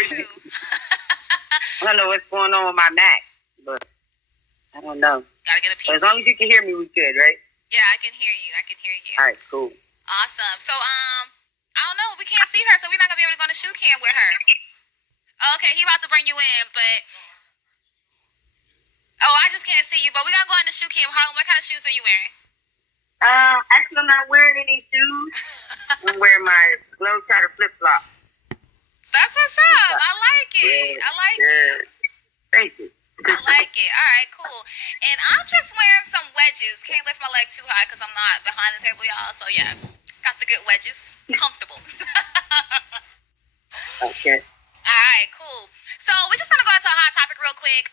I don't know what's going on with my Mac, but I don't know. Gotta get a PC. But as long as you can hear me, we good, right? Yeah, I can hear you. All right, cool. Awesome. So, I don't know. We can't see her, so we're not gonna be able to go on the shoe cam with her. Oh, okay, he about to bring you in, but I just can't see you. But we gotta go on the shoe cam. Harlem, what kind of shoes are you wearing? Actually, I'm not wearing any shoes. I'm wearing my Globetrotter flip-flop. That's what's up. I like it. Yeah, I like it. Thank you. I like it. All right, cool. And I'm just wearing some wedges. Can't lift my leg too high because I'm not behind the table, y'all. So, yeah, got the good wedges. Comfortable. Okay. All right, cool. So we're just going to go into a hot topic real quick.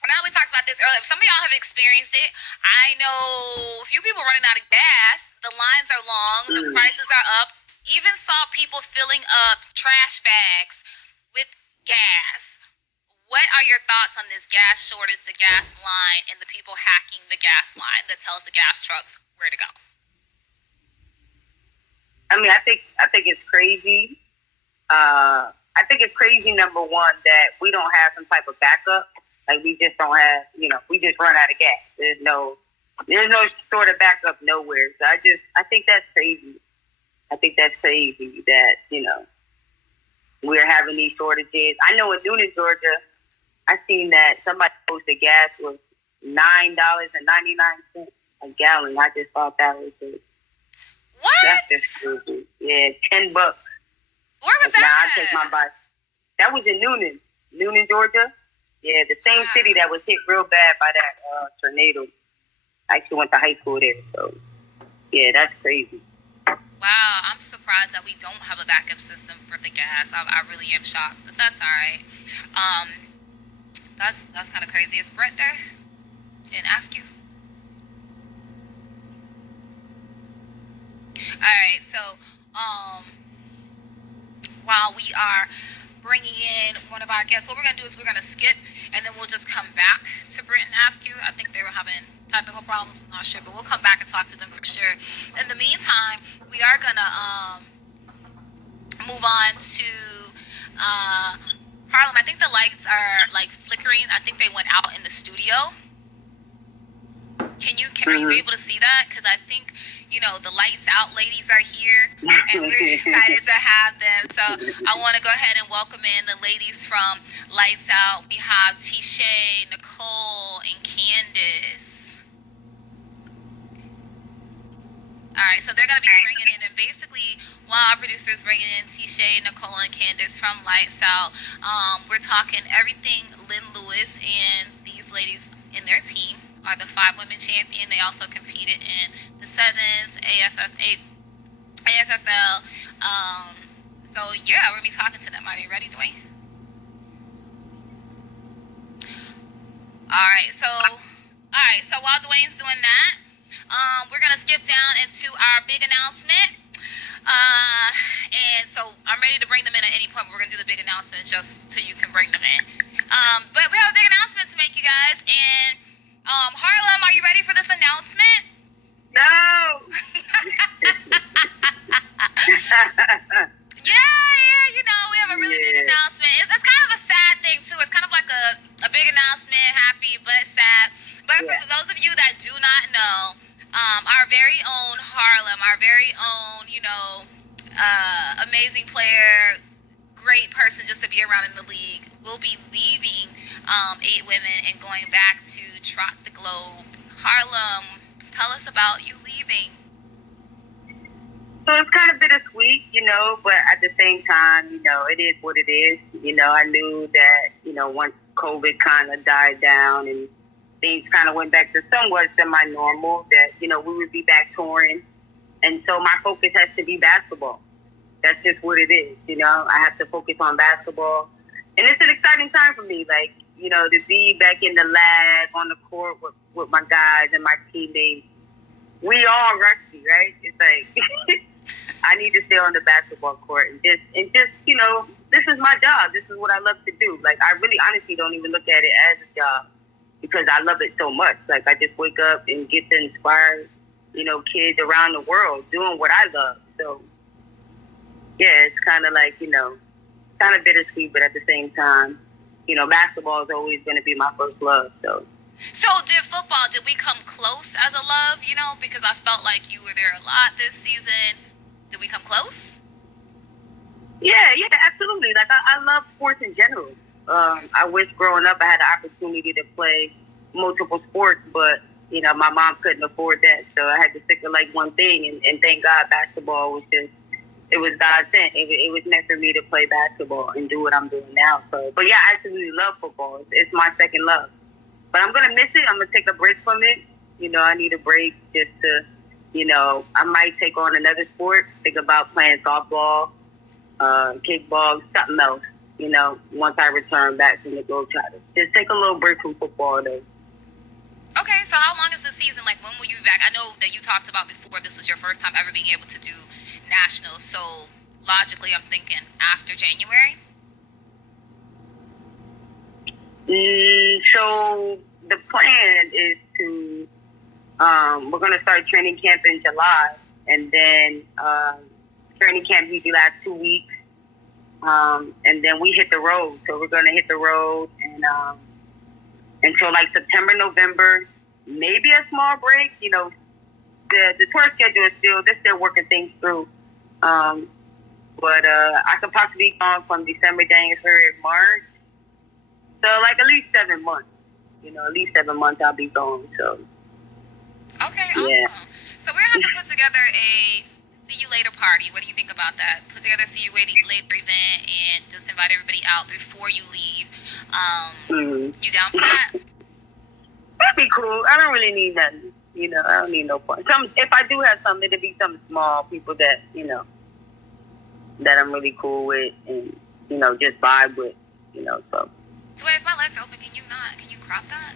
I know we talked about this earlier. Some of y'all have experienced it. I know a few people running out of gas. The lines are long. The prices are up. Even saw people filling up trash bags with gas. What are your thoughts on this gas shortage, the gas line, and the people hacking the gas line that tells the gas trucks where to go? I mean, I think it's crazy. I think it's crazy, number one, that we don't have some type of backup. Like, we just don't have, we just run out of gas. There's no sort of backup nowhere. So I think that's crazy. I think that's crazy that, we're having these shortages. I know in Noonan, Georgia, I seen that somebody posted gas was $9.99 a gallon. I just thought that was it. What? That's just crazy. Yeah, $10. Where was that? Nah, I take my bike. That was in Noonan, Georgia. Yeah, the same city that was hit real bad by that tornado. I actually went to high school there, so yeah, that's crazy. Wow, I'm surprised that we don't have a backup system for the gas. I really am shocked, but that's all right. That's kind of crazy. Is Brent there? And ask you. All right, so while we are bringing in one of our guests, what we're gonna do is we're gonna skip, and then we'll just come back to Brent and ask you. I think they were having technical problems. I'm not sure, but we'll come back and talk to them for sure. In the meantime, we are gonna move on to Harlem. I think the lights are like flickering. I think they went out in the studio. Are you able to see that? Because I think, the lights out ladies are here, and we're excited to have them. So I want to go ahead and welcome in the ladies from Lights Out. We have Tisha, Nicole, and Candace. All right, so they're going to be bringing in, and basically, while our producer is bringing in Tisha, Nicole, and Candace from Lights Out, we're talking everything Lynn Lewis and these ladies in their team are the 5 women champion. They also competed in the sevens, AFFL. So yeah, we're gonna be talking to them. Are you ready, Dwayne? All right. So while Dwayne's doing that, we're gonna skip down into our big announcement. And so I'm ready to bring them in at any point, but we're gonna do the big announcement just so you can bring them in. But we have a big announcement to make, you guys, and Harlem, are you ready for this announcement? No. Yeah, we have a really big announcement. It's kind of a sad thing too. It's kind of like a big announcement, happy but sad. But for those of you that do not know, our very own Harlem, our very own, amazing player, great person just to be around in the league, will be leaving 8 Women and going back to trot the globe. Harlem, tell us about you leaving. So it's kind of bittersweet, but at the same time, it is what it is. I knew that, once COVID kind of died down and things kind of went back to somewhat semi-normal, that, we would be back touring. And so my focus has to be basketball. That's just what it is, I have to focus on basketball. And it's an exciting time for me, to be back in the lab, on the court with my guys and my teammates. We all rusty, right? It's like, I need to stay on the basketball court and just, this is my job. This is what I love to do. Like, I really honestly don't even look at it as a job because I love it so much. Like, I just wake up and get to inspire, kids around the world doing what I love. So, yeah, it's kind of like, kind of bittersweet, but at the same time, basketball is always going to be my first love. So did we come close as a love, because I felt like you were there a lot this season. Did we come close? Yeah, absolutely. Like, I love sports in general. I wish growing up I had the opportunity to play multiple sports, but, my mom couldn't afford that. So I had to stick to like one thing, and thank God basketball was it was God sent. It was meant for me to play basketball and do what I'm doing now. So, but yeah, I absolutely love football. It's my second love. But I'm going to miss it. I'm going to take a break from it. I need a break just to, I might take on another sport, think about playing softball, kickball, something else, once I return back from the Globetrotters. Just take a little break from football, though. Okay, so how long is the season? Like, when will you be back? I know that you talked about before this was your first time ever being able to do nationals, so logically I'm thinking after January. So the plan is to we're going to start training camp in July, and then training camp usually lasts 2 weeks, and then we hit the road. So we're going to hit the road and until like September, November, maybe a small break. The tour schedule is they're still working things through. But I could possibly be gone from December, January, March. So like at least 7 months. At least 7 months I'll be gone. So. Okay, awesome. Yeah. So we're gonna have to put together a see you later party. What do you think about that? Put together a see you later event and just invite everybody out before you leave. You down for that? That'd be cool. I don't really need nothing. I don't need no fun. If I do have something, it'd be something small, people that, that I'm really cool with and, just vibe with, so. So wait, if my legs are open, can you crop that?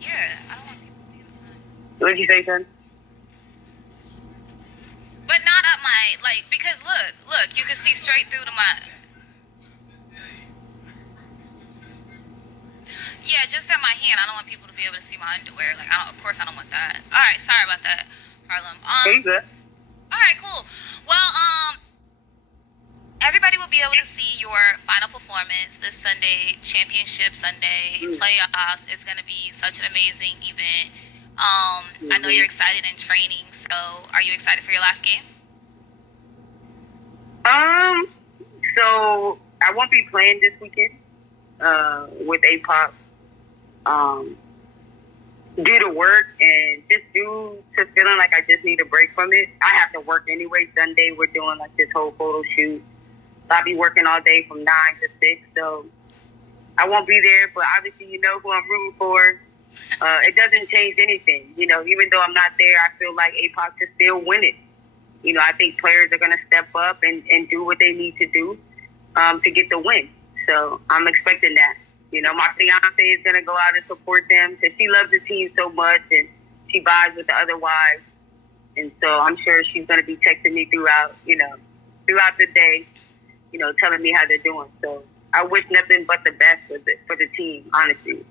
Yeah, I don't want people to see it. What'd you say, son? But not up because look, you can see straight through to my... Yeah, just at my hand. I don't want people to be able to see my underwear. Of course I don't want that. All right, sorry about that, Harlem. You good? All right, cool. Well, everybody will be able to see your final performance this Sunday, Championship Sunday, playoffs. It's going to be such an amazing event. I know you're excited in training, so are you excited for your last game? So I won't be playing this weekend with APOP. Due to work and just due to feeling like I just need a break from it. I have to work anyway. Sunday we're doing like this whole photo shoot. So I'll be working all day from 9 to 6. So I won't be there, but obviously you know who I'm rooting for. It doesn't change anything. Even though I'm not there, I feel like APOC could still win it. I think players are going to step up and do what they need to do to get the win. So I'm expecting that. My fiance is going to go out and support them because she loves the team so much and she vibes with the other wives. And so I'm sure she's going to be texting me throughout the day, telling me how they're doing. So I wish nothing but the best for the team, honestly.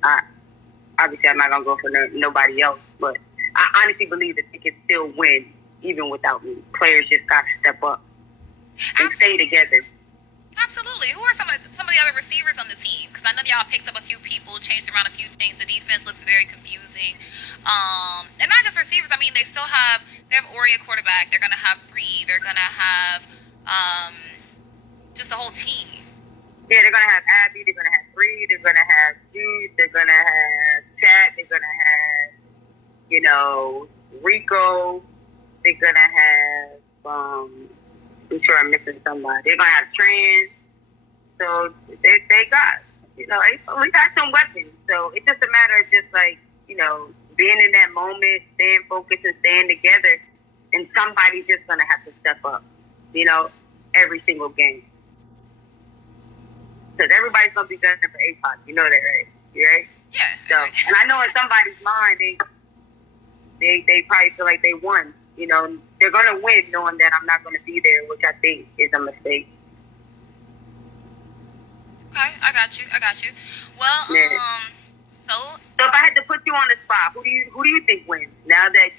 Obviously, I'm not going to go for nobody else, but I honestly believe that they can still win even without me. Players just got to step up and stay together. Absolutely. Who are some of the other receivers on the team? Because I know y'all picked up a few people, changed around a few things. The defense looks very confusing. And not just receivers. I mean, they have Ori at quarterback. They're going to have Bree. They're going to have just the whole team. Yeah, they're going to have Abby. They're going to have Bree. They're going to have Jude. They're going to have Chad. They're going to have, Rico. They're going to have, I'm sure I'm missing somebody. They're going to have Trans. So they got, we got some weapons. So it's just a matter of just being in that moment, staying focused and staying together. And somebody's just going to have to step up, every single game. Because everybody's going to be gunning for APOC. You know that, right? You right? Yeah. So, and I know in somebody's mind, they probably feel like they won. They're going to win knowing that I'm not going to be there, which I think is a mistake. Okay, I got you. Well, yeah. So if I had to put you on the spot, who do you think wins? Now that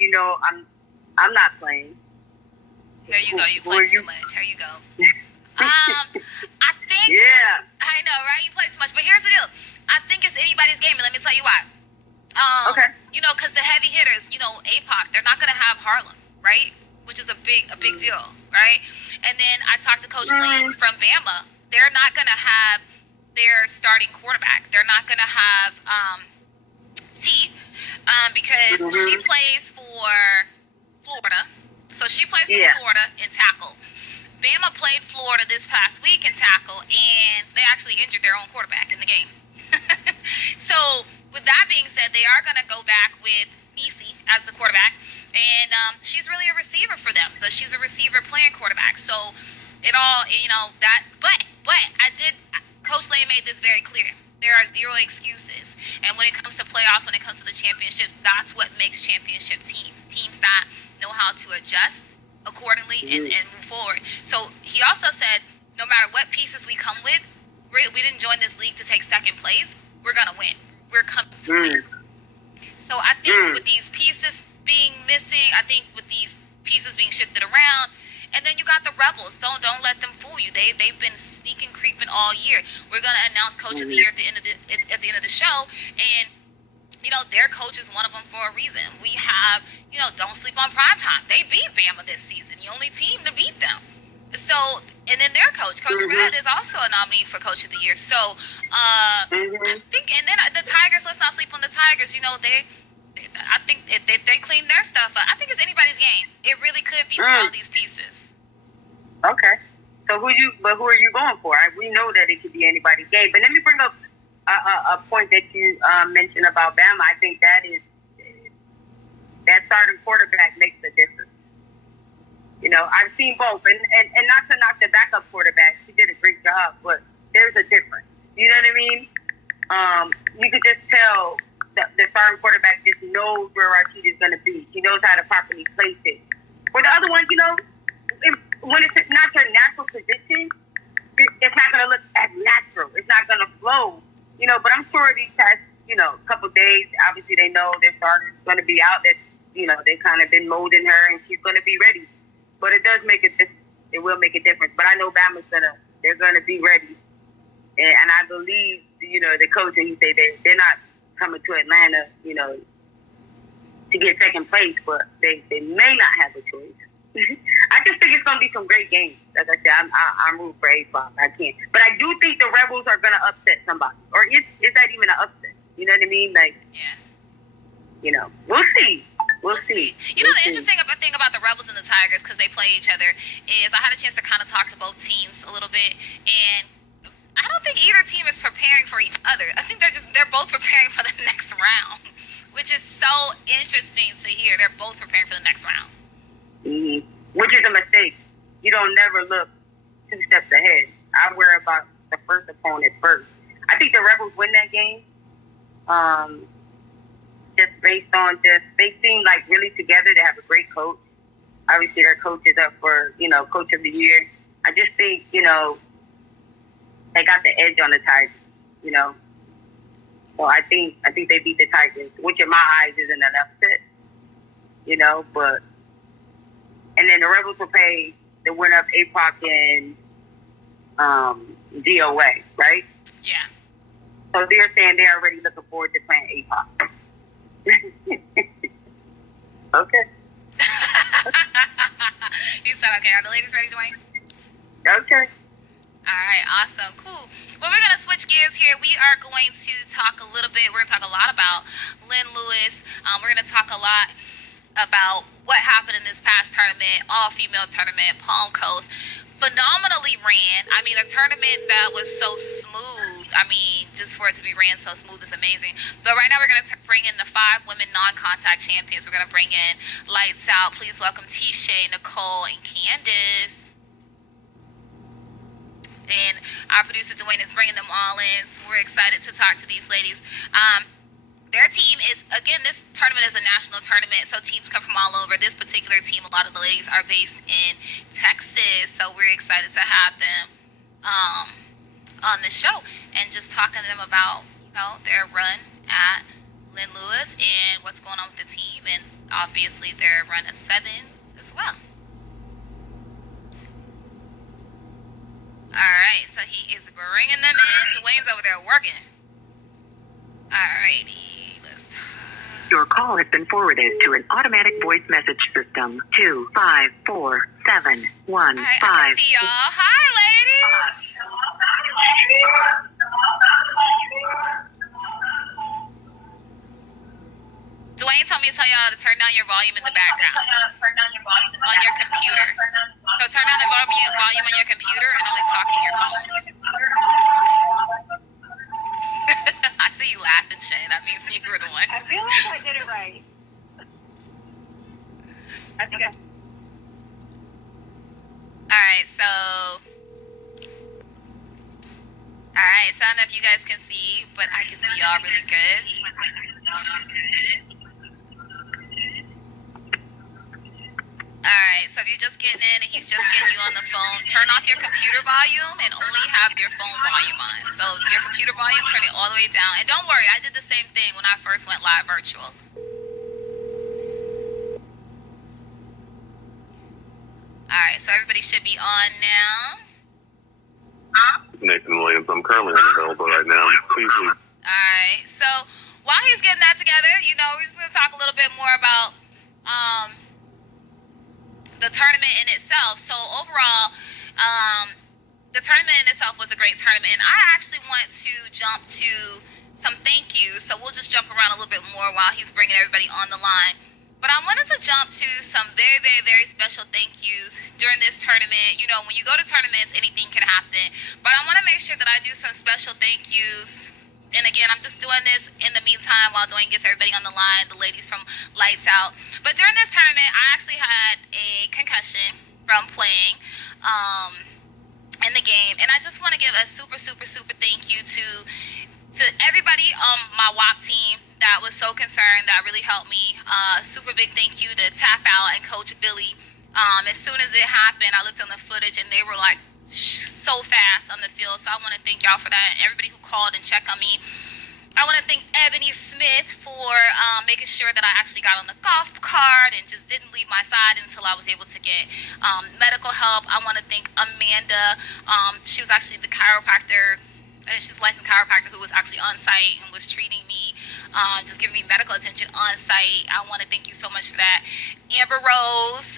I'm not playing. Here you go. You play too much. Here you go. I Tigers, APOC, they're not going to have Harlem, right? Which is a big deal, right? And then I talked to Coach Lane from Bama. They're not going to have their starting quarterback. They're not going to have T because she plays for Florida. So she plays for Florida in tackle. Bama played Florida this past week in tackle, and they actually injured their own quarterback in the game. So with that being said, they are going to go back with Nisi as the quarterback, and she's really a receiver for them. But she's a receiver playing quarterback. So it all, that. But Coach Lane made this very clear. There are zero excuses. And when it comes to playoffs, when it comes to the championship, that's what makes championship teams. Teams that know how to adjust accordingly and move forward. So he also said, no matter what pieces we come with, we didn't join this league to take second place. We're going to win. We're coming to win. So I think with these pieces being missing, I think with these pieces being shifted around, and then you got the Rebels. Don't let them fool you. They've been sneaking, creeping all year. We're going to announce Coach of the Year at the end of the show, and their coach is one of them for a reason. We have, don't sleep on primetime. They beat Bama this season. The only team to beat them. So, and then their coach, Coach Brad, is also a nominee for Coach of the Year. So, I think, and then the Tigers, let's not sleep on the Tigers. I think if they clean their stuff up, I think it's anybody's game. It really could be with all these pieces. Okay. So who are you going for? We know that it could be anybody's game. But let me bring up a point that you mentioned about Bama. I think that starting quarterback makes a difference. I've seen both, and not to knock the backup quarterback, she did a great job, but there's a difference. You know what I mean? You could just tell the starting quarterback just knows where Rashid is going to be. He knows how to properly place it. For the other ones, when it's not your natural position, it's not going to look as natural. It's not going to flow. But I'm sure these past, couple days, obviously they know their starter is going to be out. That they kind of been molding her, and she's going to be ready. But it does make it will make a difference. But I know Bama's they're gonna be ready, and I believe the coach, and he say they're not coming to Atlanta to get second place, but they may not have a choice. I just think it's gonna be some great games. Like I said, I'm rooting for AFFL. I can't, but I do think the Rebels are gonna upset somebody, or is that even an upset? You know what I mean? Like, we'll see. We'll see. The interesting thing about the Rebels and the Tigers, because they play each other, is I had a chance to kind of talk to both teams a little bit, and I don't think either team is preparing for each other. I think they're both preparing for the next round, which is so interesting to hear. They're both preparing for the next round. Mm-hmm. Which is a mistake. You don't never look 2 steps ahead. I worry about the first opponent first. I think the Rebels win that game. Just based on they seem like really together. They have a great coach. Obviously, their coach is up for, Coach of the Year. I just think, they got the edge on the Tigers, So I think they beat the Tigers, which in my eyes isn't an upset, but, and then the Rebels will play the winner of APOC and DOA, right? Yeah. So they're saying they're already looking forward to playing APOC. Okay. He said, okay, are the ladies ready, Dwayne? Okay. All right, awesome, cool. Well, we're going to switch gears here. We are going to talk a little bit, we're going to talk a lot about Lynn Lewis. We're going to talk a lot about what happened in this past tournament, all-female tournament, Palm Coast. Phenomenally ran. I mean, a tournament that was so smooth. I mean, just for it to be ran so smooth is amazing. But right now we're going to bring in the 5 women non-contact champions. We're going to bring in Lights Out. Please welcome Tisha, Nicole, and Candace. And our producer, Dwayne, is bringing them all in. So we're excited to talk to these ladies. Their team is, again, this tournament is a national tournament, so teams come from all over. This particular team, a lot of the ladies are based in Texas, so we're excited to have them on the show and just talking to them about, their run at Lynn Lewis and what's going on with the team, and obviously their run at sevens as well. All right, so he is bringing them in. Dwayne's over there working. All righty, let's talk. Your call has been forwarded to an automatic voice message system. 25471. All right, I can see y'all. Hi, ladies. Dwayne told me to tell y'all to turn down your volume in the background on your computer. So turn down the volume on your computer and only talk in your phone. I see you laughing, Shay. That means you were the one. I feel like I did it right. I think I... Alright, so I don't know if you guys can see, but I can see y'all really good. Alright, so if you're just getting in and he's just getting you on the phone, turn off your computer volume and only have your phone volume on. So your computer volume, turn it all the way down. And don't worry, I did the same thing when I first went live virtual. Alright, so everybody should be on now. Nathan Williams, I'm currently unavailable right now. Please leave. Alright, so while he's getting that together, you know, we're just going to talk a little bit more about the tournament in itself. So overall, the tournament in itself was a great tournament. And I actually want to jump to some thank yous. So we'll just jump around a little bit more while he's bringing everybody on the line. But I wanted to jump to some very, very, very special thank yous during this tournament. You know, when you go to tournaments, anything can happen. But I want to make sure that I do some special thank yous. And again, I'm just doing this in the meantime while Dwayne gets everybody on the line, the ladies from Lights Out. But during this tournament, I actually had a concussion from playing in the game. And I just want to give a super, super, super thank you to everybody on my WAP team that was so concerned, that really helped me. Super big thank you to Tap Out and Coach Billy. As soon as it happened, I looked on the footage and they were like so fast on the field. So I want to thank y'all for that. And everybody who called and checked on me. I want to thank Ebony Smith for making sure that I actually got on the golf cart and just didn't leave my side until I was able to get medical help. I want to thank Amanda. She was actually the chiropractor. She's a licensed chiropractor who was actually on site and was treating me, just giving me medical attention on site. I want to thank you so much for that. Amber Rose,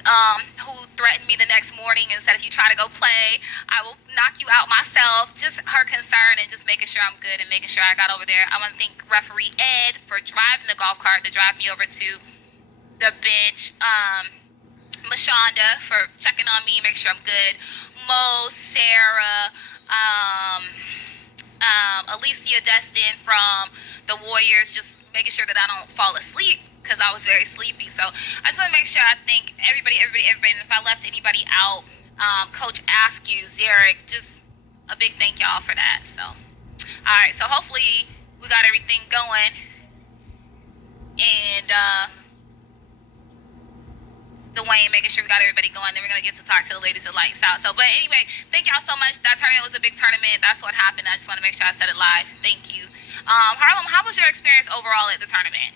who threatened me the next morning and said, if you try to go play, I will knock you out myself. Just her concern and just making sure I'm good and making sure I got over there. I want to thank referee Ed for driving the golf cart to drive me over to the bench. Mashonda for checking on me, make sure I'm good. Mo, Sarah, Alicia Destin from the Warriors, just making sure that I don't fall asleep because I was very sleepy. So I just want to make sure I thank everybody. And if I left anybody out, Coach Askew, Zarek, just a big thank y'all for that. So, all right. So hopefully we got everything going. And Dwayne making sure we got everybody going. Then we're going to get to talk to the ladies at Lights Out. So, but anyway, thank y'all so much. That tournament was a big tournament. That's what happened. I just want to make sure I said it live. Thank you. Harlem, how was your experience overall at the tournament?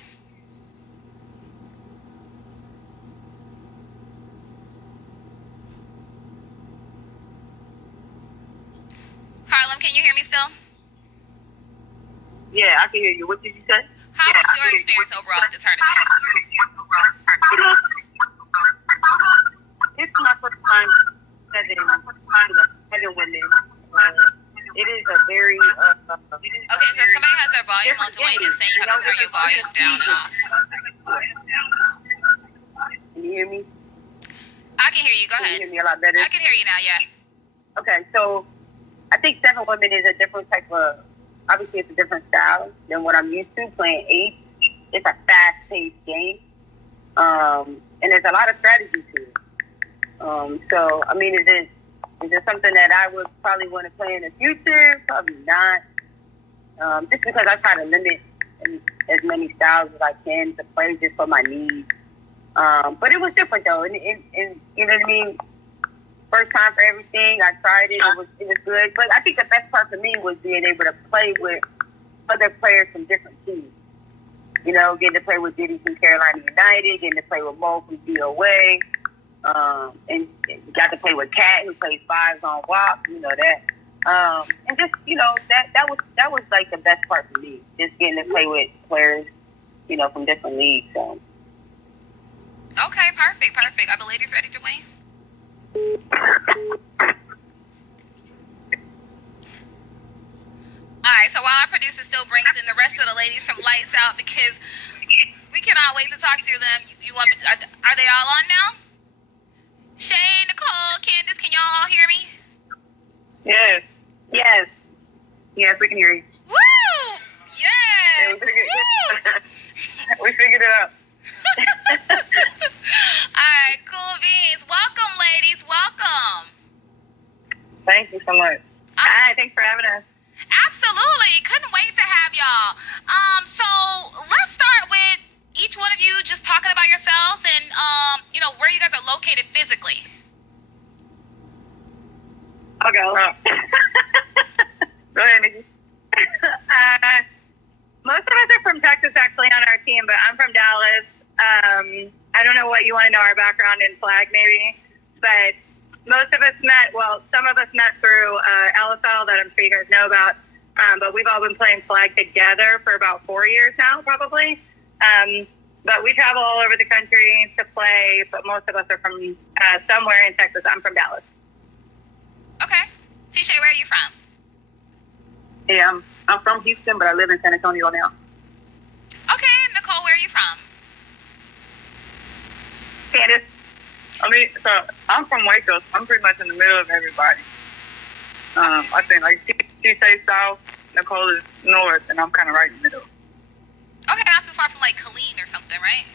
Harlem, can you hear me still? Yeah, I can hear you. What did you say? How was your experience overall at the tournament? It's my first time seven women. It is a very Okay, so somebody has their volume on. Dwayne is saying you have to turn your volume down and off. Can you hear me? I can hear you. Go Can ahead. you hear me a lot better? I can hear you now, yeah. Okay, so I think 7 women is a different type of, obviously it's a different style than what I'm used to playing 8. It's a fast-paced game. And there's a lot of strategy to it. So, I mean, is it something that I would probably want to play in the future? Probably not. Just because I try to limit as many styles as I can to play just for my needs. But it was different though, and you know what I mean. First time for everything. I tried it. It was good. But I think the best part for me was being able to play with other players from different teams. You know, getting to play with Diddy from Carolina United, getting to play with Mo from DOA, and got to play with Kat, who plays 5s on WAP. You know that. And just, you know, that was like the best part for me. Just getting to play with players from different leagues. So. Okay, perfect. Are the ladies ready to win? All right, so while our producer still brings in the rest of the ladies from Lights Out, because we cannot wait to talk to them. You want me, are they all on now? Shay, Nicole, Candace, can y'all all hear me? Yes, we can hear you. Woo! Yes! Yeah, we figured it out. All right, cool beans. Welcome, ladies. Welcome. Thank you so much. Hi, thanks for having us. Absolutely. Couldn't wait to have y'all. So let's start with each one of you just talking about yourselves and, where you guys are located physically. I'll go. Go ahead, Nikki. Most of us are from Texas, actually, on our team, but I'm from Dallas. I don't know what you want to know our background in flag, maybe, but most of us some of us met through AFFL that I'm sure you guys know about, but we've all been playing flag together for about 4 years now, probably. But we travel all over the country to play, but most of us are from somewhere in Texas. I'm from Dallas. Okay. Tisha, where are you from? Yeah, I'm from Houston, but I live in San Antonio now. Okay, Nicole, where are you from? Candace? So I'm from Waco, so I'm pretty much in the middle of everybody. I think she says south, Nicole is north, and I'm kind of right in the middle. Okay, not too far from like Killeen or something, right?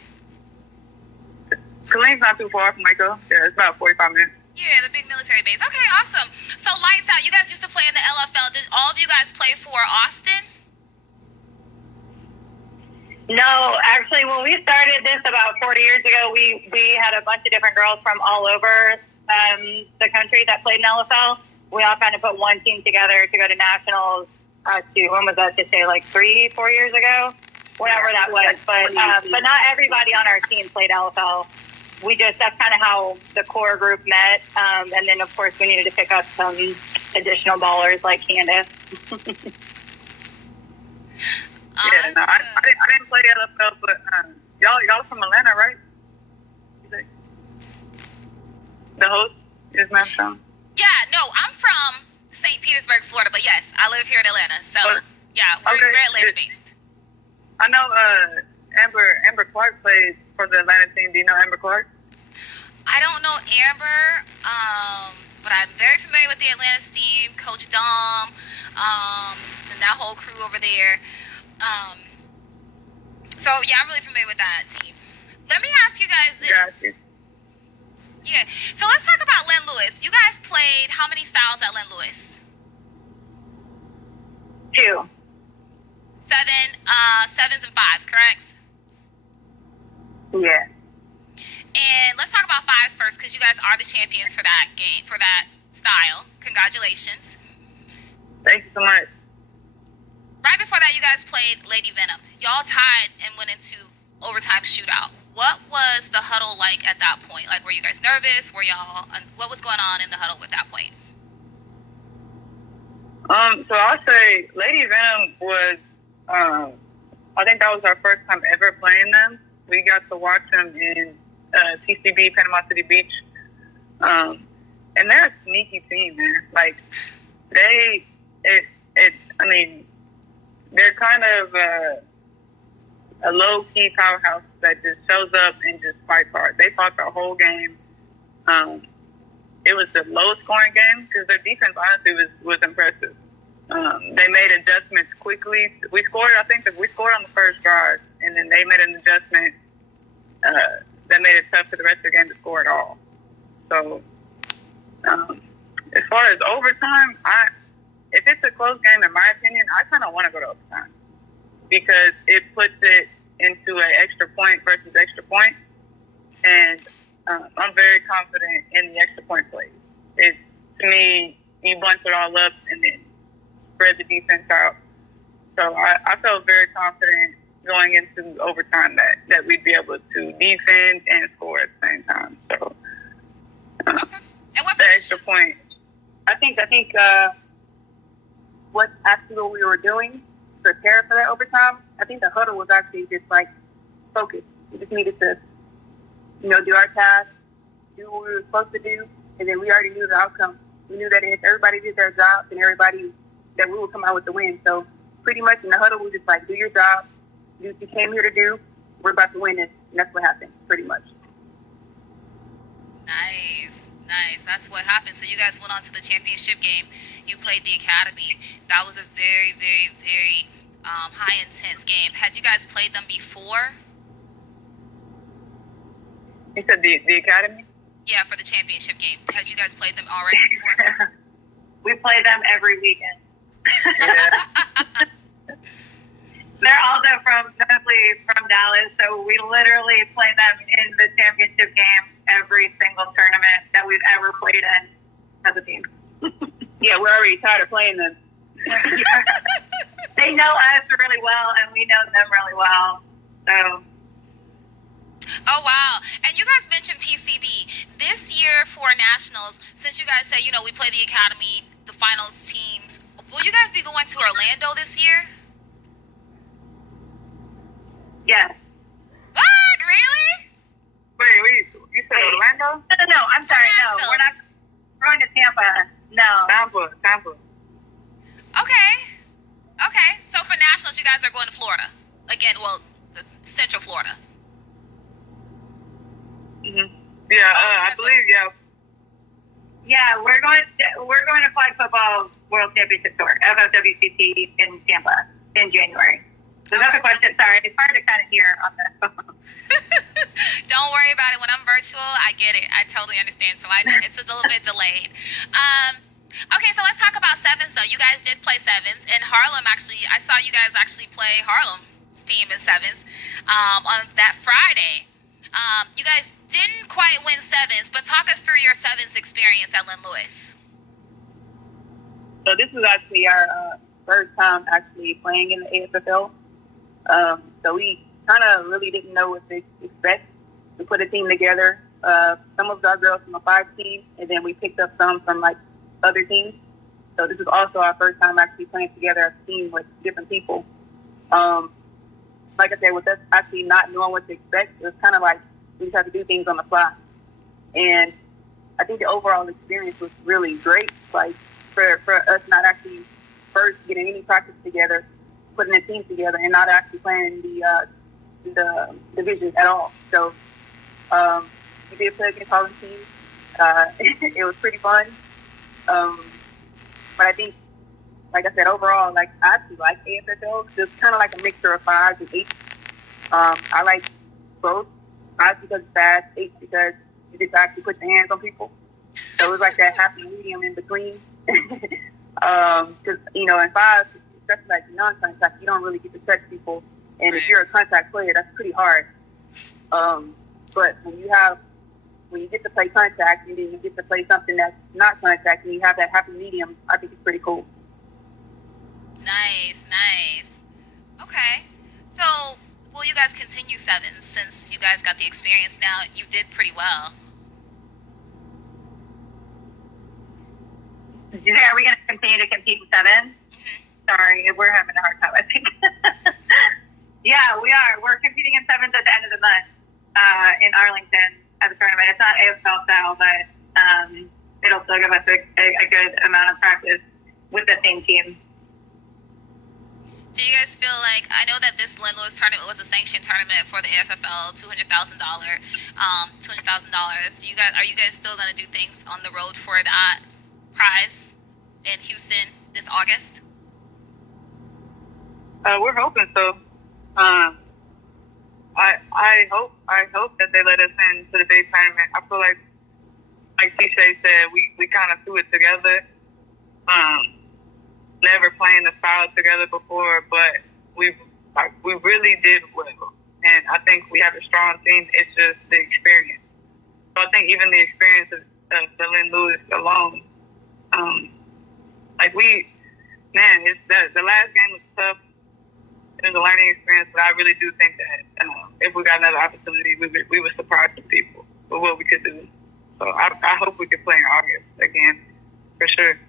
Killeen's not too far from Waco. Yeah, it's about 45 minutes. Yeah, the big military base. Okay, awesome. So Lights Out, you guys used to play in the LFL. Did all of you guys play for Austin? No, actually, when we started this about 40 years ago, we had a bunch of different girls from all over the country that played in LFL. We all kind of put one team together to go to nationals. When was that? To say like 3-4 years ago, whatever that was. But not everybody on our team played LFL. That's kind of how the core group met. And then of course we needed to pick up some additional ballers like Candace. Yeah, no, I didn't play LFL, but y'all from Atlanta, right? The host is not from. Yeah, no, I'm from St. Petersburg, Florida, but yes, I live here in Atlanta. So yeah, we're Atlanta based. I know Amber Clark plays for the Atlanta team. Do you know Amber Clark? I don't know Amber, but I'm very familiar with the Atlanta team, Coach Dom, and that whole crew over there. So yeah, I'm really familiar with that team. Let me ask you guys this. Yeah. So let's talk about Len Lewis. You guys played how many styles at Len Lewis? 2. 7s and 5s, correct? Yeah. And let's talk about 5s first, because you guys are the champions for that game, for that style. Congratulations. Thank you so much. Right before that, you guys played Lady Venom. Y'all tied and went into overtime shootout. What was the huddle like at that point? Like, were you guys nervous? What was going on in the huddle at that point? So I'll say Lady Venom was, I think that was our first time ever playing them. We got to watch them in TCB, Panama City Beach. And they're a sneaky team, man. Like, they're kind of a low-key powerhouse that just shows up and just fights hard. They fought the whole game. It was the low-scoring game because their defense, honestly, was impressive. They made adjustments quickly. We scored on the first drive, and then they made an adjustment that made it tough for the rest of the game to score at all. So, as far as overtime, if it's a close game, in my opinion, I kind of want to go to overtime because it puts it into an extra point versus extra point, and I'm very confident in the extra point play. To me, you bunch it all up and then spread the defense out. So I felt very confident going into overtime that we'd be able to defend and score at the same time. So Okay. And what the extra point. I think what we were doing to prepare for that overtime, I think the huddle was actually just like focus. We just needed to, do our task, do what we were supposed to do, and then we already knew the outcome. We knew that if everybody did their job, and that we would come out with the win. So pretty much in the huddle, we were just like, do your job, do what you came here to do. We're about to win this, and that's what happened, pretty much. Nice. That's what happened. So you guys went on to the championship game. You played the academy. That was a very, very, very high intense game. Had you guys played them before? You said the academy? Yeah, for the championship game. Had you guys played them already before? We play them every weekend. Yeah. They're also mostly from Dallas, so we literally play them in the championship game every single tournament that we've ever played in as a team. Yeah, we're already tired of playing them. They know us really well, and we know them really well. So. Oh, wow. And you guys mentioned PCB. This year for Nationals, since you guys say, we play the academy, the finals teams, will you guys be going to Orlando this year? Yes. What? Really? Wait, you said Orlando? No, I'm sorry. No, we're not going to Tampa. No. Tampa. Okay. So for Nationals, you guys are going to Florida. Again, Central Florida. Mm-hmm. Yeah, I believe, yeah. Yeah, we're going to Flag Football World Championship Tour, FFWCT in Tampa in January. So that's a question. Sorry, it's hard to kind of hear on the phone. Don't worry about it. When I'm virtual, I get it. I totally understand. So I know it's a little bit delayed. Okay, so let's talk about sevens, though. You guys did play sevens. And Harlem, actually, I saw you guys actually play Harlem's team in sevens on that Friday. You guys didn't quite win sevens, but talk us through your sevens experience at Lynn Lewis. So this is actually our first time actually playing in the AFFL. So we kind of really didn't know what to expect. We put a team together. Some of our girls from a 5 team, and then we picked up some from other teams. So this is also our first time actually playing together as a team with different people. Like I said, with us actually not knowing what to expect, it was kind of like we just had to do things on the fly. And I think the overall experience was really great. Like for us not actually first getting any practice together, putting a team together, and not actually playing the division at all. So we did play against Harlem teams. It was pretty fun. But I think, like I said, overall, I actually like AFFL. It's kind of like a mixture of 5s and 8s. I like both. 5 because it's fast, 8 because you just actually put your hands on people. So it was like that happy medium in between. Because, in 5, especially like non-contact, you don't really get to touch people. And if you're a contact player, that's pretty hard. But when you get to play contact and then you get to play something that's not contact and you have that happy medium, I think it's pretty cool. Nice. Okay. So will you guys continue sevens since you guys got the experience now? You did pretty well. Are we going to continue to compete in sevens? Mm-hmm. Sorry, we're having a hard time, I think. Yeah, we are. We're competing in sevens at the end of the month in Arlington at the tournament. It's not AFL style, but it'll still give us a good amount of practice with the same team. Do you guys feel like, I know that this Lynn Lewis tournament was a sanctioned tournament for the AFFL, $200,000. Are you guys still going to do things on the road for that prize in Houston this August? We're hoping so. I hope that they let us into the big tournament. I feel like T-Shay said, we kind of threw it together. Never playing the style together before, but we really did well. And I think we have a strong team. It's just the experience. So I think even the experience of the Lynn Lewis alone, it's the last game was tough. It was a learning experience, but I really do think that if we got another opportunity, we would surprise some people with what we could do. So I hope we could play in August again, for sure.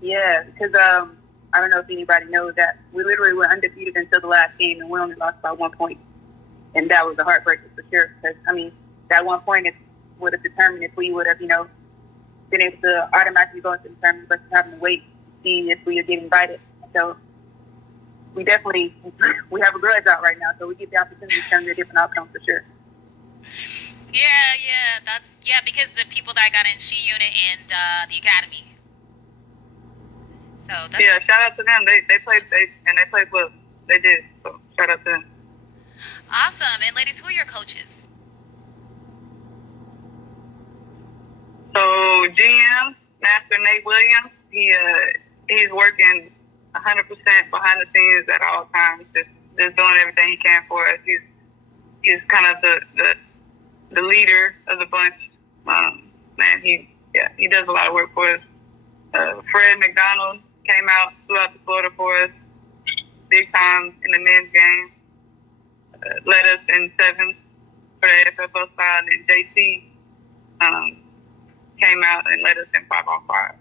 Yeah, because I don't know if anybody knows that we literally were undefeated until the last game, and we only lost by 1 point. And that was a heartbreaker for sure. Because, I mean, that one point it would have determined if we would have, been able to automatically go into the tournament versus having to wait to see if we would get invited. So we have a grudge out right now. So we get the opportunity to turn to a different outcome for sure. Yeah, because the people that got in She Unit and the Academy. So yeah, shout out to them. They played well. They did. So shout out to them. Awesome. And ladies, who are your coaches? So GM Master Nate Williams, he's working 100% behind the scenes at all times, just doing everything he can for us. He's kind of the leader of the bunch. Man, he does a lot of work for us. Fred McDonald came out throughout the Florida for us, big time in the men's game. Led us in sevens for the AFFL side, and JC came out and led us in 5-on-5.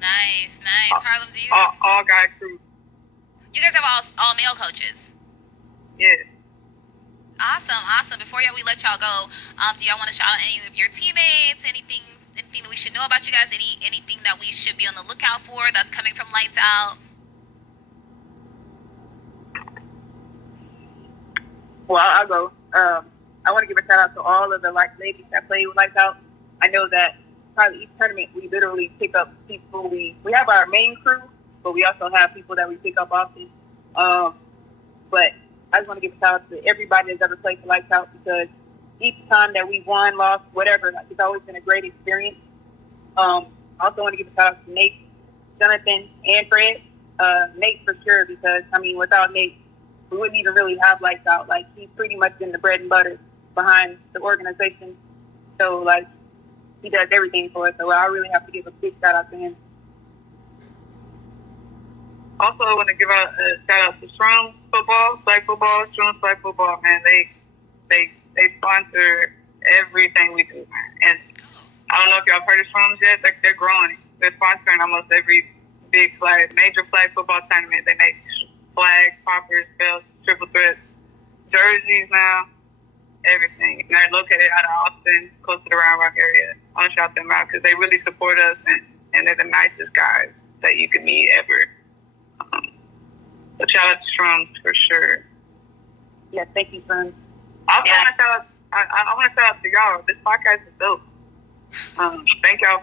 Nice. Harlem, do you? All guy crew. You guys have all male coaches. Yeah. Awesome. Before we let y'all go, do y'all want to shout out any of your teammates? Anything that we should know about you guys? Anything that we should be on the lookout for that's coming from Lights Out? Well, I'll go. I want to give a shout out to all of the ladies that play with Lights Out. I know that probably each tournament we literally pick up people. We have our main crew, but we also have people that we pick up often. But I just want to give a shout out to everybody that's ever played for Lights Out, because each time that we won, lost, whatever, it's always been a great experience. I also want to give a shout out to Nate, Jonathan, and Fred. Nate for sure, because without Nate, we wouldn't even really have Lights Out. Like, he's pretty much been the bread and butter behind the organization. So, he does everything for us. So I really have to give a big shout out to him. Also, I want to give a shout out to Strong Football, Flag Football, Strong Flag Football. Man, they sponsor everything we do, man. And I don't know if y'all have heard of Strong's yet. They're growing. They're sponsoring almost every major flag football tournament. They make flags, poppers, belts, triple threats, jerseys now, everything. And they're located out of Austin, close to the Round Rock area. I want to shout them out because they really support us, and they're the nicest guys that you could meet ever. So shout out to Strong's for sure. Yeah, thank you, friend. I want to shout out to y'all. This podcast is dope. Thank y'all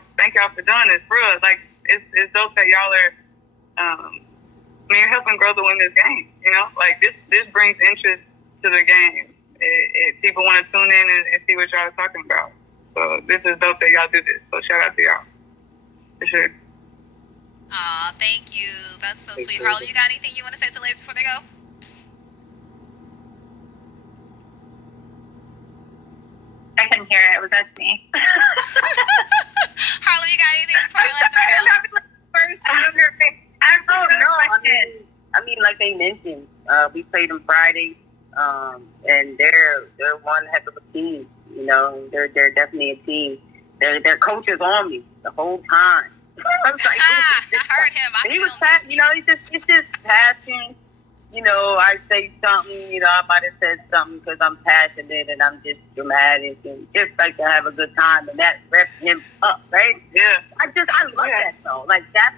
for doing this, for real. Like, it's dope that y'all are. You're helping grow the women's game. Like this brings interest to the game. People want to tune in and see what y'all are talking about. So this is dope that y'all do this. So shout out to y'all, for sure. Aw, thank you. That's so sweet. Harlem, you got anything you want to say to ladies before they go? I couldn't hear it. Was that me? Harlem, you got anything before you let them go? Like they mentioned, we played them Friday, and they're one heck of a team. They're definitely a team. Their coach is on me the whole time. I was like, I heard him. He was passion. It's just passion. I say something. I might have said something because I'm passionate and I'm just dramatic and just like to have a good time, and that reps him up, right? Yeah. I love that though. Like that's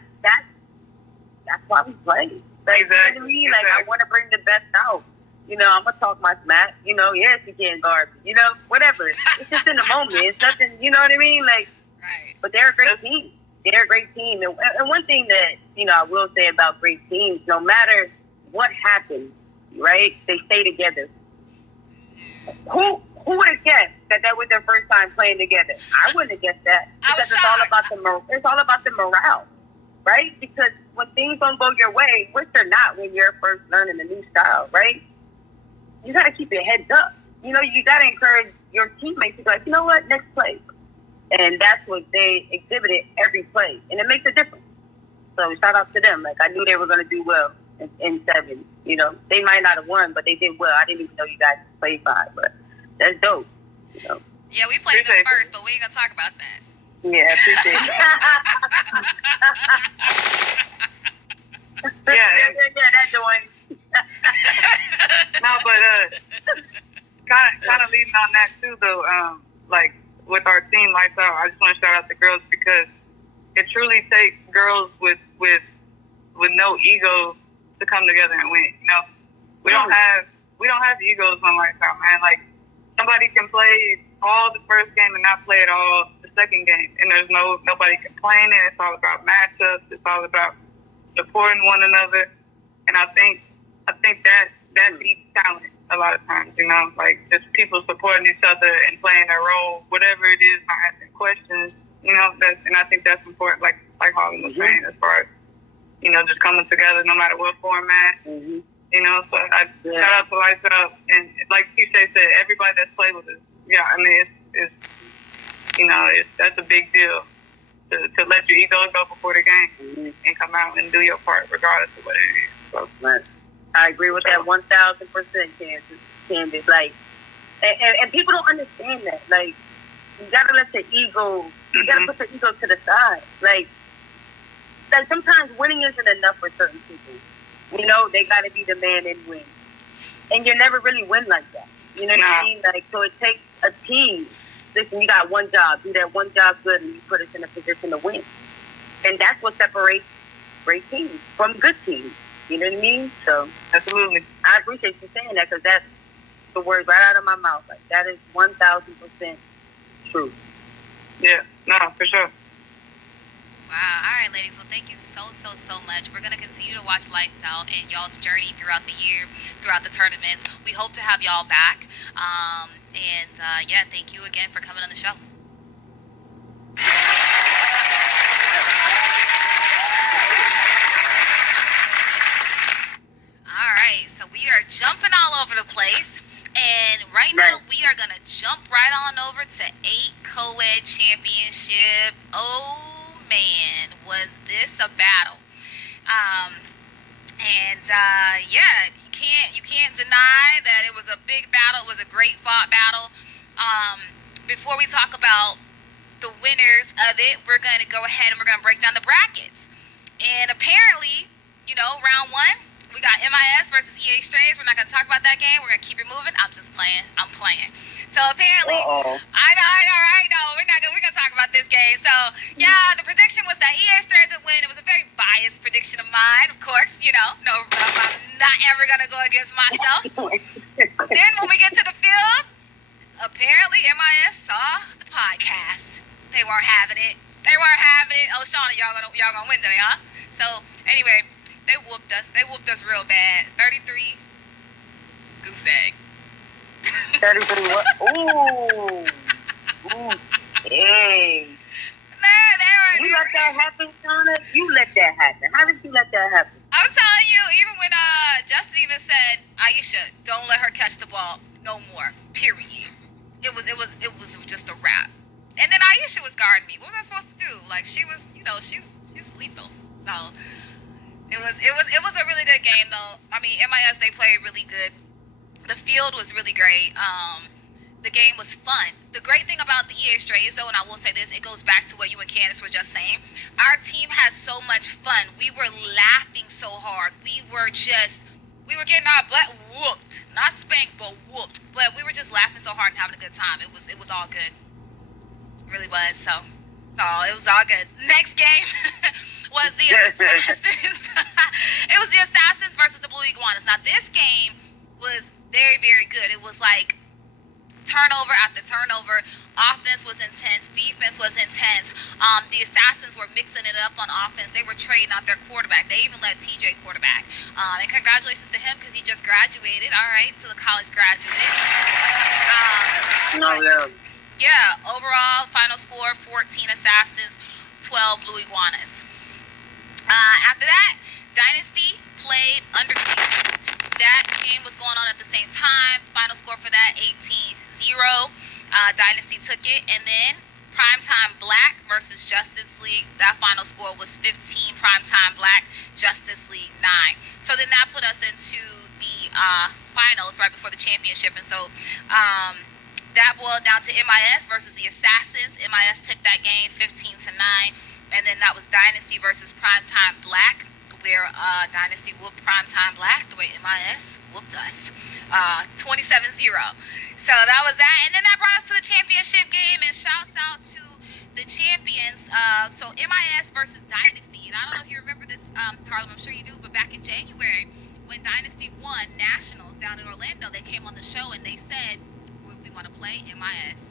why we play. Like, exactly. You know what I mean? Like, I want to bring the best out. I'm gonna talk my smack. Yes, you can't guard me. Whatever. It's just in the moment. It's nothing. You know what I mean? Like, right. But they're a great team. They're a great team. And one thing that I will say about great teams, no matter what happens, right? They stay together. Who would have guessed that was their first time playing together? I wouldn't have guessed that, because it's all about the morale, right? Because when things don't go your way, which they're not when you're first learning a new style, right? You got to keep your heads up. You got to encourage your teammates to be like, you know what, next play. And that's what they exhibited every play, and it makes a difference. So shout out to them. Like, I knew they were going to do well in seven. They might not have won, but they did well. I didn't even know you guys played 5, but that's dope. Yeah, we played them first, but we ain't gonna talk about that. Yeah, appreciate that. Yeah, that joint. no, but kind of leading on that too, though. Like with our team, Lights Out, I just want to shout out the girls because it truly takes girls with no ego to come together and win. You know, we don't have egos on Lights Out, man. Like somebody can play all the first game and not play at all the second game, and there's nobody complaining. It's all about matchups. It's all about supporting one another, and I think that beats talent a lot of times. You know, like just people supporting each other and playing their role, whatever it is, not asking questions. You know, and I think that's important. Like Harlem was saying, as far as just coming together, no matter what format. Mm-hmm. So I shout out to Lights Out, and like TJ said, everybody that's played with us. Yeah, I mean it's that's a big deal to let your ego go before the game and come out and do your part regardless of what it is. So, right. I agree with that 1,000%, Candace. Like, and people don't understand that. Like, you gotta let the ego. You gotta put the ego to the side. Like sometimes winning isn't enough for certain people. They gotta be the man and win. And you never really win like that. You know what I mean? Like, so it takes a team. Listen, you got one job. Do that one job good, and you put us in a position to win. And that's what separates great teams from good teams. You know what I mean? So, absolutely. I appreciate you saying that because that's the words right out of my mouth. Like, that is 1,000% true. Yeah, no, for sure. Wow. All right, ladies. Well, thank you so much. We're going to continue to watch Lights Out and y'all's journey throughout the year, throughout the tournaments. We hope to have y'all back. Thank you again for coming on the show. All right. So we are jumping all over the place. And right now, we are going to jump right on over to 8 Co-Ed Championship. Oh, man, was this a battle. You can't deny that it was a big battle. It was a great fought battle. Before we talk about the winners of it, we're going to go ahead and we're going to break down the brackets. And apparently, round 1, we got MIS versus EA Strays. We're not going to talk about that game. We're going to keep it moving. I'm just playing. I'm playing. So apparently, I know, right? No, we're going to talk about this game. So, yeah, the prediction was that EA Strays would win. It was a very biased prediction of mine, of course. No, I'm not ever going to go against myself. Then when we get to the field, apparently MIS saw the podcast. They weren't having it. Oh, Shauna, y'all gonna win today, huh? So, anyway, they whooped us. They whooped us real bad. 33 goose egg. 33 what? Ooh. Hey. You let that happen, Shauna? You let that happen. How did you let that happen? I'm telling you, even when Justin even said, Aisha, don't let her catch the ball no more. Period. It was just a wrap. And then Aisha was guarding me. What was I supposed to do? Like, she was, she's lethal. So it was a really good game though. I mean, MIS, they played really good. The field was really great. The game was fun. The great thing about the EA Strays, though, and I will say this, it goes back to what you and Candace were just saying. Our team had so much fun. We were laughing so hard. We were getting our butt whooped. Not spanked, but whooped. But we were just laughing so hard and having a good time. It was all good. It really was. So it was all good. Next game was the Assassins. It was the Assassins versus the Blue Iguanas. Now, this game was very, very good. It was like turnover after turnover. Offense was intense. Defense was intense. The Assassins were mixing it up on offense. They were trading out their quarterback. They even let TJ quarterback. And congratulations to him because he just graduated. All right, to the college graduate. Yeah, overall final score 14 Assassins, 12 Blue Iguanas. After that, Dynasty played Underground. That game was going on at the same time. Final score for that 18-0. Dynasty took it. And then Primetime Black versus Justice League. That final score was 15 Primetime Black, Justice League 9. So then that put us into the finals right before the championship. And so that boiled down to MIS versus the Assassins. MIS took that game 15-9. And then that was Dynasty versus Primetime Black, where Dynasty whooped Primetime Black the way MIS whooped us. 27-0. So that was that, and then that brought us to the championship game. And shouts out to the champions. So MIS versus Dynasty. And I don't know if you remember this, Harlem. I'm sure you do. But back in January, when Dynasty won nationals down in Orlando, they came on the show and they said, "We want to play MIS."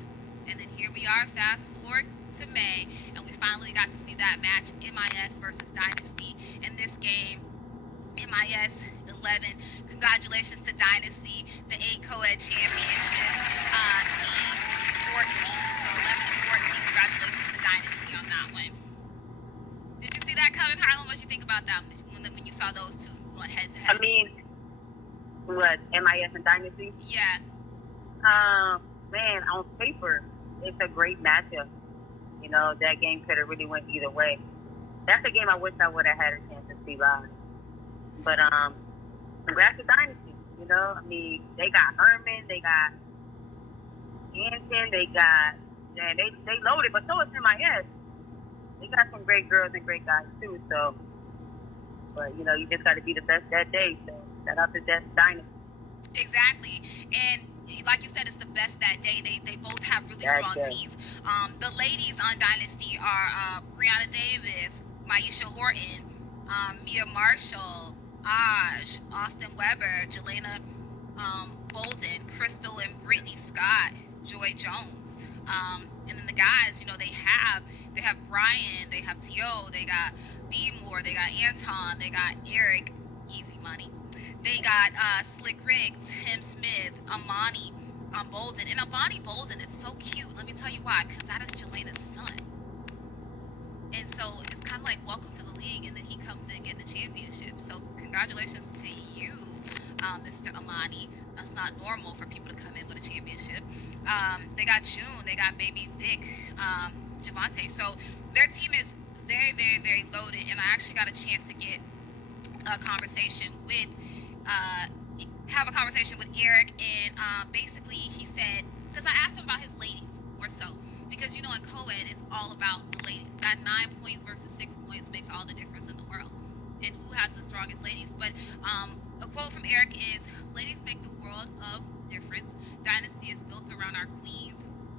And then here we are. Fast forward to May, and we finally got to see that match, MIS versus Dynasty. In this game, MIS 11. Congratulations to Dynasty, the 8 co-ed championship team 14. So 11 and 14. Congratulations to Dynasty on that one. Did you see that coming, Harlem? What did you think about that when you saw those two going head to head? I mean, what, MIS and Dynasty? Yeah. Man, on paper, it's a great matchup. You know, that game could have really went either way. That's a game I wish I would have had a chance to see live. But congrats to Dynasty. You know, I mean, they got Herman, they got Anson, they loaded, but so is MIS. They got some great girls and great guys too. So, but you know, you just got to be the best that day. So shout out to Dynasty. Exactly, and like you said, it's the best that day. They both have really strong teams. The ladies on Dynasty are Brianna Davis, Maisha Horton, Mia Marshall, Aj, Austin Weber, Jelena Bolden, Crystal and Brittany Scott, Joy Jones. And then the guys, you know, they have Brian, they have T.O., they got B Moore, they got Anton, they got Eric, easy money. They got Slick Rick, Tim Smith, Amani Bolden. And Amani Bolden is so cute. Let me tell you why. Because that is Jelena's son. And so it's kind of like welcome to the league, and then he comes in getting the championship. So congratulations to you, Mr. Amani. That's not normal for people to come in with a championship. They got June. They got Baby Vic, Javante. So their team is very, very, very loaded. And I actually got a chance to get a conversation with Eric, and basically he said, because I asked him about his ladies more so, because you know in co-ed it's all about the ladies. That 9 points versus 6 points makes all the difference in the world, and who has the strongest ladies. But a quote from Eric is, "Ladies make the world of difference. Dynasty is built around our queens.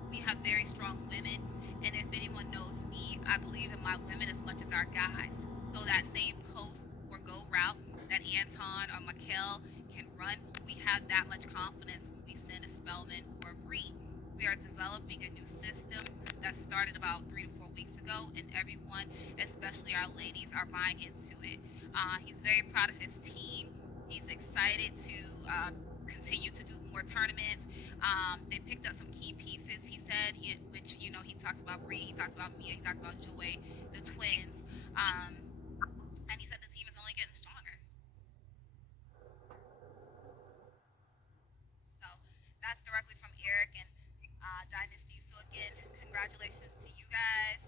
We have very strong women, and if anyone knows me, I believe in my women as much as our guys. So that same post or go route that Anton or Mikkel can run, we have that much confidence when we send a Spellman or a Bree. We are developing a new system that started about 3 to 4 weeks ago, and everyone, especially our ladies, are buying into it. He's very proud of his team. He's excited to continue to do more tournaments. They picked up some key pieces, he said, which, you know, he talks about Bree, he talks about Mia, he talks about Joy, the twins. And he said the team is only getting stronger. So that's directly from Eric and Dynasty. So again, congratulations to you guys.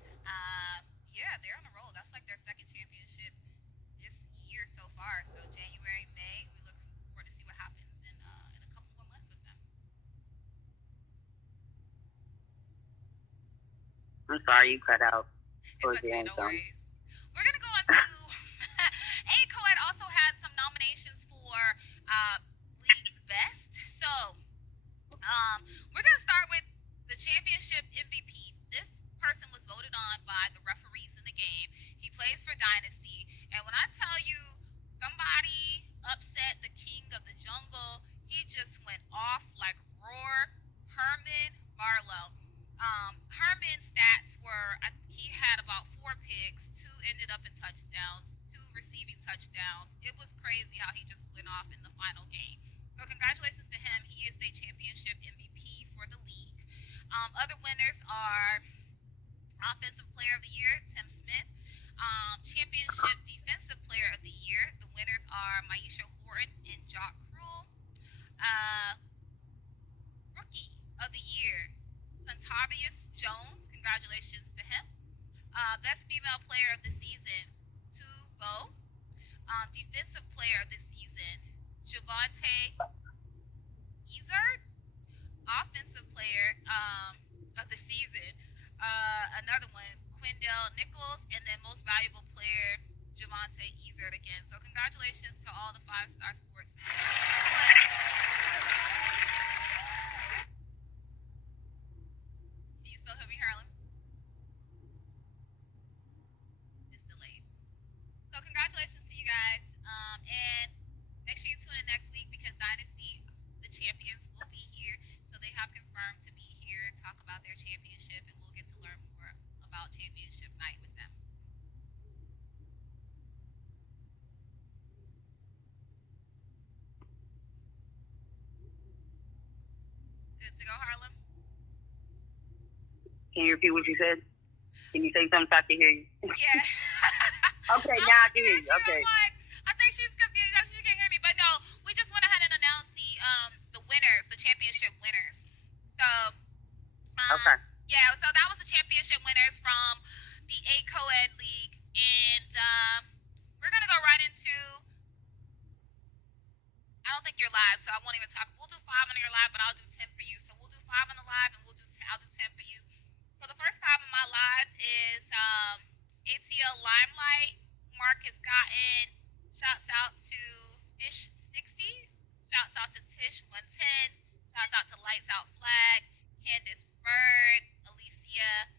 Yeah, they're on a roll. That's like their second championship this year so far. So January, May, we look forward to see what happens in a couple more months with them. I'm sorry you cut out. It's okay, no worries. We're gonna go on to A Co-ed also has some nominations for League's Best. So we're gonna start with the championship MVP. This person was voted on by the referees in the game. He plays for Dynasty, and when I tell you somebody upset the king of the jungle, he just went off like roar. Herman Barlow. Herman's stats were, he had about 4 picks, 2 ended up in touchdowns, 2 receiving touchdowns. It was crazy how he just went off in the final game. So congratulations to him. He is the championship MVP for the league. Other winners are Offensive Player of the Year, Tim Smith. Championship Defensive Player of the Year. The winners are Maisha Horton and Jock Cruel. Rookie of the Year, Santavius Jones. Congratulations to him. Best Female Player of the Season, Bo. Defensive Player of the Season, Javante Ezard. Offensive Player of the Season, another one, Quindell Nichols. And then Most Valuable Player, Javante Ezard again. So congratulations to all the 5-star sports. you guys. And make sure you tune in next week because Dynasty, the champions, will be here. So they have confirmed to be here, talk about their championship, and we'll get to learn more about championship night with them. Good to go, Harlem? Can you repeat what you said? Can you say something so I can hear you? Yeah. Okay, now I can hear you. Okay. I think she's confused. She can't hear me. But no, we just went ahead and announced the winners, the championship winners. So, Okay. yeah, so that was the championship winners from the 8 Co-Ed League. And we're going to go right into, I don't think you're live, so I won't even talk. We'll do 5 on your live, but I'll do 10 for you. So we'll do 5 on the live, and I'll do 10 for you. So the first 5 on my live is ATL Limelight. Marcus Gotten. Shouts out to Fish60. Shouts out to Tish110. Shouts out to Lights Out Flag. Candace Bird. Alicia.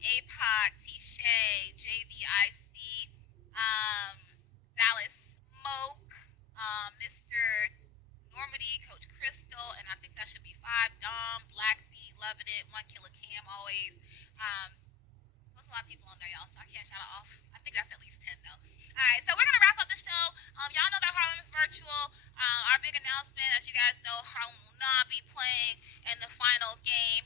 APOC. T-Shay. JVIC. Dallas Smoke. Mr. Normandy, Coach Crystal, and I think that should be 5. Dom, Black B, loving it. 1 Killer Cam always. So there's a lot of people on there, y'all, so I can't shout it off. I think that's at least 10, though. All right, so we're going to wrap up the show. Y'all know that Harlem is virtual. Our big announcement, as you guys know, Harlem will not be playing in the final game.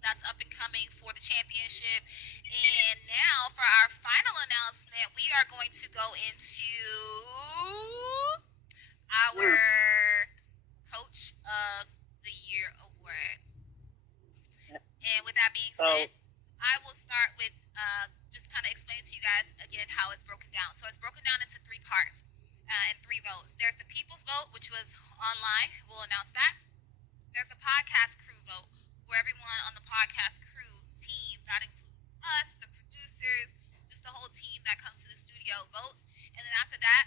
That's up and coming for the championship. And now for our final announcement, we are going to go into our Coach of the Year award. And with that being said, I will start with just kind of explaining to you guys again how it's broken down. So it's broken down into 3 parts and 3 votes. There's the people's vote, which was online. We'll announce that. There's the podcast crew vote, where everyone on the podcast crew team, that includes us, the producers, just the whole team that comes to the studio votes. And then after that,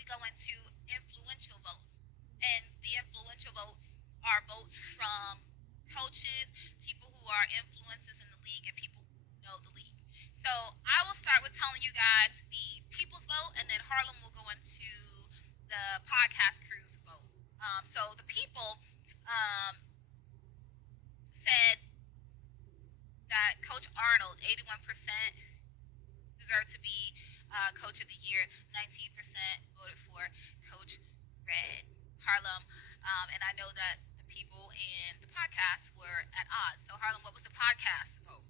we go into influential votes. And the influential votes are votes from coaches, people who are influences in the league, and people who know the league. So I will start with telling you guys the people's vote, and then Harlem will go into the podcast crew's vote. So the people said that Coach Arnold, 81%, deserved to be Coach of the Year. 19% voted for Coach Red. Harlem, and I know that the people in the podcast were at odds. So Harlem, what was the podcast vote?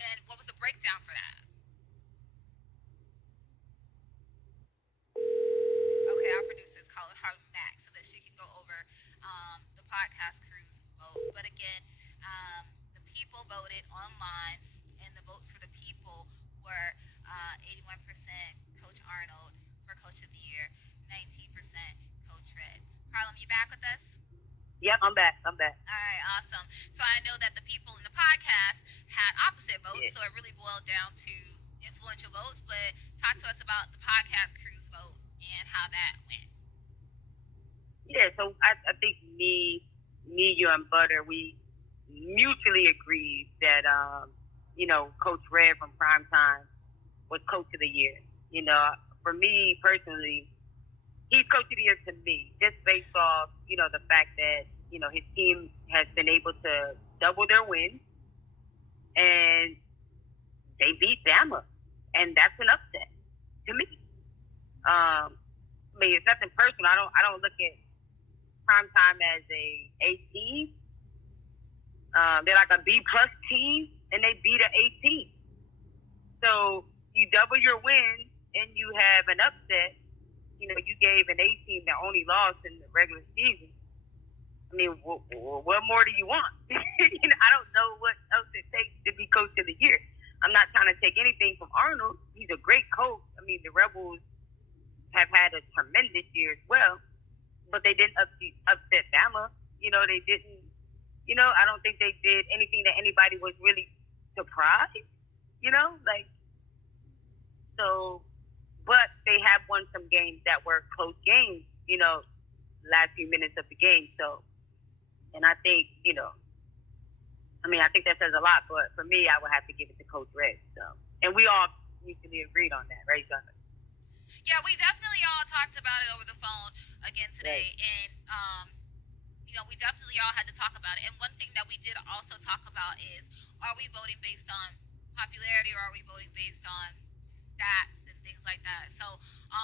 And what was the breakdown for that? Okay, our producer is calling Harlem back so that she can go over the podcast crew's vote. But again, the people voted online, and the votes for the people were 81% Coach Arnold for Coach of the Year, 19% Coach Red. Harlem, you back with us? Yep, I'm back. All right, awesome. So I know that the people in the podcast had opposite votes, so it really boiled down to influential votes. But talk to us about the podcast crew's vote and how that went. Yeah, so I think me, you, and Butter, we mutually agreed that, Coach Red from Primetime was Coach of the Year. For me personally, he's Coach of the Year to me, just based off, the fact that, his team has been able to double their wins, and they beat Bama, and that's an upset to me. It's nothing personal. I don't look at Primetime as a team. They're like a B+ team, and they beat an A team. So you double your wins, and you have an upset. You gave an A team that only lost in the regular season. What more do you want? I don't know what else it takes to be Coach of the Year. I'm not trying to take anything from Arnold. He's a great coach. The Rebels have had a tremendous year as well, but they didn't upset Bama. They didn't. I don't think they did anything that anybody was really surprised. So, but they have won some games that were close games. Last few minutes of the game. So, and I think I think that says a lot. But for me, I would have to give it to Coach Red. So, and we all mutually agreed on that, right, Jonathan? Yeah, we definitely all talked about it over the phone again today, and we definitely all had to talk about it. And one thing that we did also talk about is, are we voting based on popularity or are we voting based on stats and things like that? So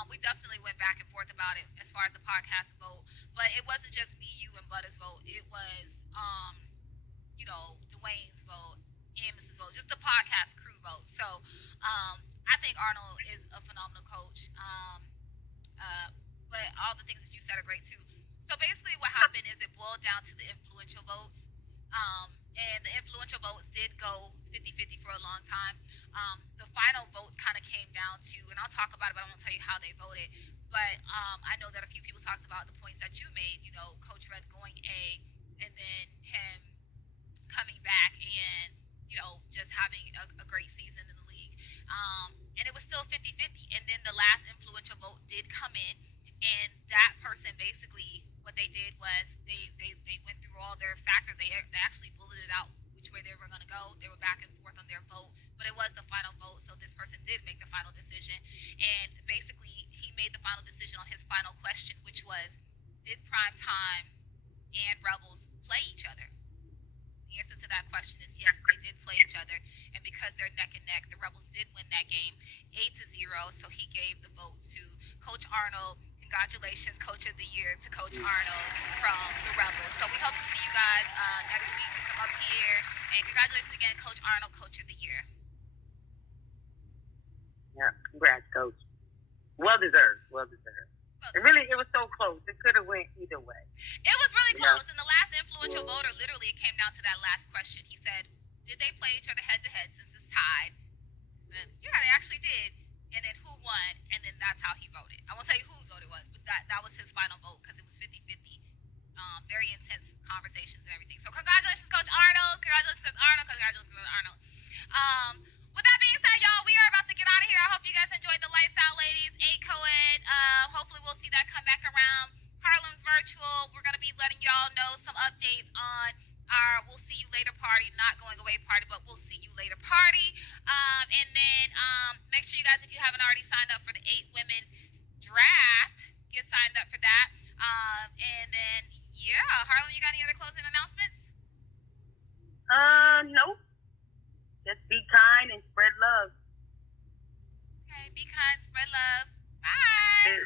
we definitely went back and forth about it as far as the podcast vote. But it wasn't just me, you, and Butta's vote. It was, Dwayne's vote, Amos's vote, just the podcast crew vote. So I think Arnold is a phenomenal coach. But all the things that you said are great too. So basically, what happened is it boiled down to the influential votes. And the influential votes did go 50-50 for a long time. The final votes kind of came down to, and I'll talk about it, but I won't tell you how they voted. But I know that a few people talked about the points that you made, Coach Red going A, and then him coming back and, just having a great season in the league. And it was still 50-50. And then the last influential vote did come in, and that person basically, what they did was they went through all their factors. They actually bulleted out which way they were going to go. They were back and forth on their vote, but it was the final vote, so this person did make the final decision. And basically, he made the final decision on his final question, which was, did Primetime and Rebels play each other? The answer to that question is yes, they did play each other, and because they're neck and neck, the Rebels did win that game 8-0. So he gave the vote to Coach Arnold. Congratulations, Coach of the Year, to Coach Arnold from the Rebels. So we hope to see you guys next week to come up here, and congratulations again, Coach Arnold, Coach of the Year. Yeah, congrats, Coach. Well deserved. It was so close. It could have went either way. It was really close. And the last influential voter, literally, it came down to that last question. He said, did they play each other head-to-head since it's tied? Said, yeah, they actually did. And then who won? And then that's how he voted. I won't tell you whose vote it was, but that was his final vote because it was 50-50. Very intense conversations and everything. So congratulations, Coach Arnold. Congratulations, Coach Arnold. Congratulations, Coach Arnold. With that being said, y'all, we are about to get out of here. I hope you guys enjoyed the Lights Out Ladies, A-Co-Ed. Hopefully we'll see that come back around. Harlem's Virtual, we're going to be letting y'all know some updates on our We'll See You Later party, not going away party, but We'll See You Later party. And then make sure you guys, if you haven't already signed up for the 8 Women Draft, get signed up for that. And then, Harlem, you got any other closing announcements? Nope. Just be kind and spread love. Okay, be kind, spread love. Bye.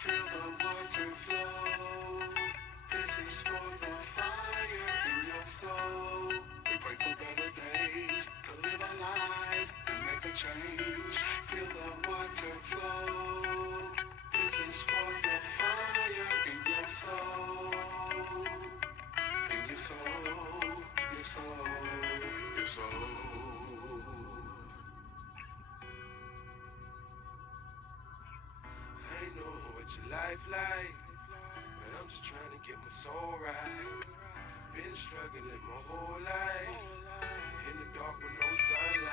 Feel the water flow. This is for the fire in your soul. We pray for better days to live our lives and make a change. Feel the water flow. This is for the fire in your soul. In your soul, your soul, your soul. I ain't know what your life like, but I'm just trying to get my soul right. Been struggling my whole life, in the dark with no sunlight.